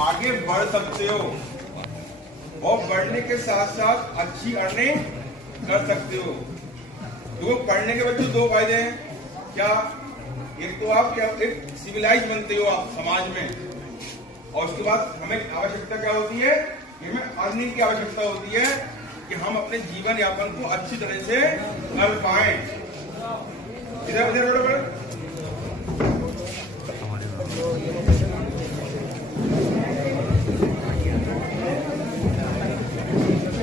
आगे बढ़ सकते हो और बढ़ने के साथ साथ अच्छी अर्निंग कर सकते हो। तो पढ़ने के बच्चों दो फायदे हैं। क्या? एक तो आप क्या एक सिविलाइज बनते हो आप समाज में, और उसके बाद हमें आवश्यकता क्या होती है कि हमें अर्निंग की आवश्यकता होती है कि हम अपने जीवन यापन को अच्छी तरह से कर पाए। इधर उधर बड़े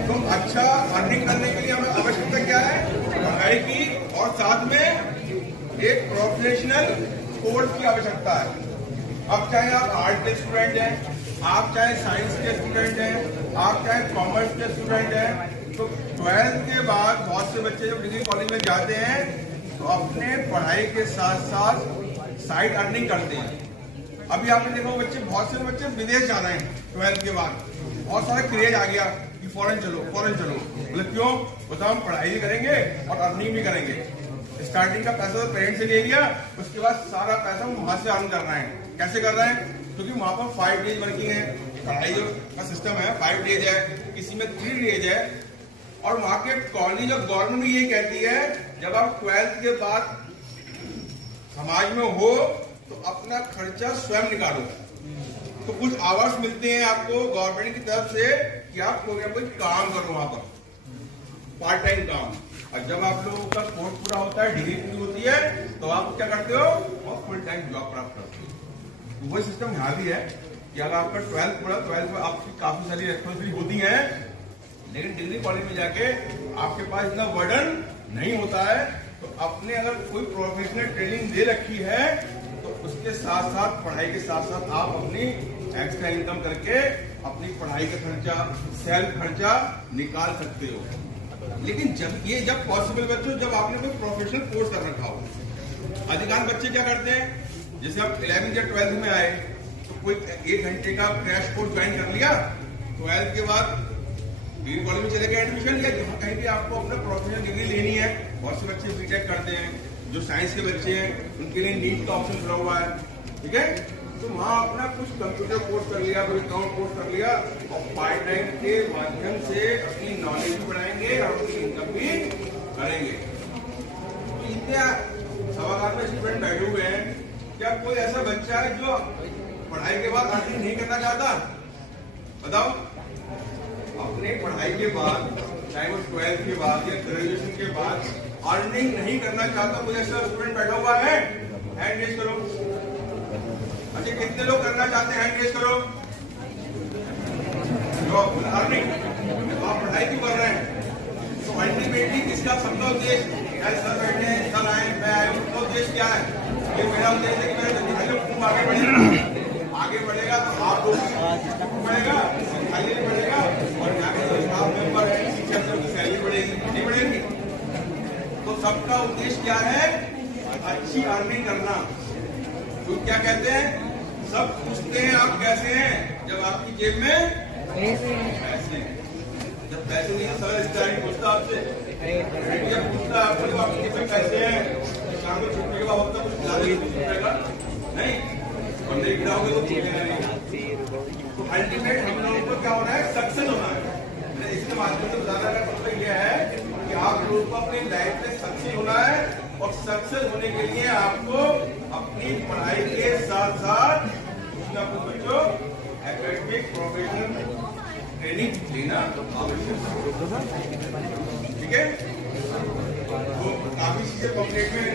तो अच्छा अर्निंग करने के लिए हमें आवश्यकता क्या है? पढ़ाई की, और साथ में एक प्रोफेशनल कोर्स की आवश्यकता है। अब चाहे आप आर्ट के स्टूडेंट हैं, आप चाहे साइंस के स्टूडेंट हैं, आप चाहे कॉमर्स के स्टूडेंट हैं, तो 12th के बाद बहुत से बच्चे जब डिग्री कॉलेज में जाते हैं तो अपने पढ़ाई के साथ साथ साइड अर्निंग करते हैं। अभी आपने देखो बच्चे, बहुत से बच्चे विदेश जा रहे हैं 12th के बाद। बहुत सारा क्रेज आ गया कि फॉरेन चलो फॉरेन चलो। मतलब क्यों? बताओ, हम पढ़ाई भी करेंगे और अर्निंग भी करेंगे। स्टार्टिंग का पैसा तो पेरेंट्स से ले लिया, उसके बाद सारा पैसा वहां से अर्न कर रहे हैं। कैसे कर रहे हैं? क्योंकि वहां पर 5 डेज वर्किंग है, पढ़ाई का सिस्टम है, 5 डेज है, किसी में 3 डेज है। और वहां के कॉलेज और गवर्नमेंट भी यही कहती है जब आप 12th के बाद समाज में हो तो अपना खर्चा स्वयं निकालो। तो कुछ आवर्स मिलते हैं आपको गवर्नमेंट की तरफ से कि आप कोई काम करो वहां पर, पार्ट टाइम काम। और जब आप लोगों का कोर्स पूरा होता है, डिग्री पूरी होती है, तो आप क्या करते हो? और फुल टाइम जॉब प्राप्त करते हो। तो वही सिस्टम यहाँ भी है कि अगर आपका 12th पूरा, 12th में आपकी काफी सारी रेस्पॉन्सिबिलिटी होती है, लेकिन डिग्री कॉलेज में जाके आपके पास इतना बर्डन नहीं होता है। तो अपने अगर कोई प्रोफेशनल ट्रेनिंग दे रखी है तो उसके साथ साथ, पढ़ाई के साथ साथ आप अपनी एक्स्ट्रा इनकम करके अपनी पढ़ाई का खर्चा, सेल्फ खर्चा निकाल सकते हो। लेकिन जब पॉसिबल बच्चों, जब आपने कोई प्रोफेशनल कोर्स कर रखा हो। अधिकांश बच्चे क्या करते हैं, जैसे आप 11th या 12th में आए तो कोई 1 घंटे का क्रैश कोर्स ज्वाइन कर लिया, 12th के बाद डिग्री कॉलेज में चले गए एडमिशन लिया। जहाँ कहीं भी आपको अपना प्रोफेशनल डिग्री लेनी है, बहुत से बच्चे बीटेक करते हैं, जो साइंस के बच्चे हैं उनके लिए नीट का ऑप्शन खुला हुआ है, ठीक है। तो वहाँ अपना कुछ कंप्यूटर कोर्स कर लिया, कोई अकाउंट कोर्स कर लिया, और पार्ट टाइम के माध्यम से अपनी नॉलेज भी बढ़ाएंगे और अपनी इनकम भी करेंगे। तो इतने सभागार में स्टूडेंट बैठे हुए हैं, क्या कोई ऐसा बच्चा है जो पढ़ाई के बाद अर्निंग नहीं करना चाहता? बताओ। अपने पढ़ाई के बाद, चाहे वो 12th के बाद या ग्रेजुएशन के बाद अर्निंग नहीं करना चाहता, कोई ऐसा स्टूडेंट बैठा हुआ है? हैंड रेज करो। अच्छा, कितने लोग करना चाहते हैं? हैंड रेज करो। जो अर्निंग, आप पढ़ाई क्यों कर रहे हैं? तो अल्टीमेटली किसका, सबका उद्देश्य, सर बैठे हैं, सर आए, मैं आया हूं, उसका उद्देश्य क्या है? ये मेरा उद्देश्य है कि मेरे खूब आगे बढ़ेगा। आगे बढ़ेगा तो आप लोग बढ़ेगा, सिखाई बढ़ेगा, और यहाँ के जो स्टाफ मेंबर है, टीचर की सैलरी बढ़ेगी, नहीं बढ़ेगी? तो सबका उद्देश्य क्या है? अच्छी अर्निंग करना। तो क्या कहते हैं? सब पूछते हैं आप कैसे हैं, जब आपकी जेब में पैसे। जब पैसे नहीं, सर स्टाइल पूछता आपसे, पूछता आपको जब आपकी जेब में पैसे हैं, शाम को छुट्टी के बाद होता कुछ खिला नहीं, और नहीं खिलाओगे तो तो अल्टीमेट हम लोगों को क्या होना है? सक्सेस होना है। इसके माध्यम से बताने का मतलब यह है कि आप लोगों को अपनी लाइफ में सक्सेस होना है, और सक्सेस होने के लिए आपको अपनी पढ़ाई के साथ साथ कुछ ना कुछ बच्चों एकेडमिक प्रोफेशनल ट्रेनिंग लेना आवश्यक है, ठीक है। तो काफी चीजें पब्लिक में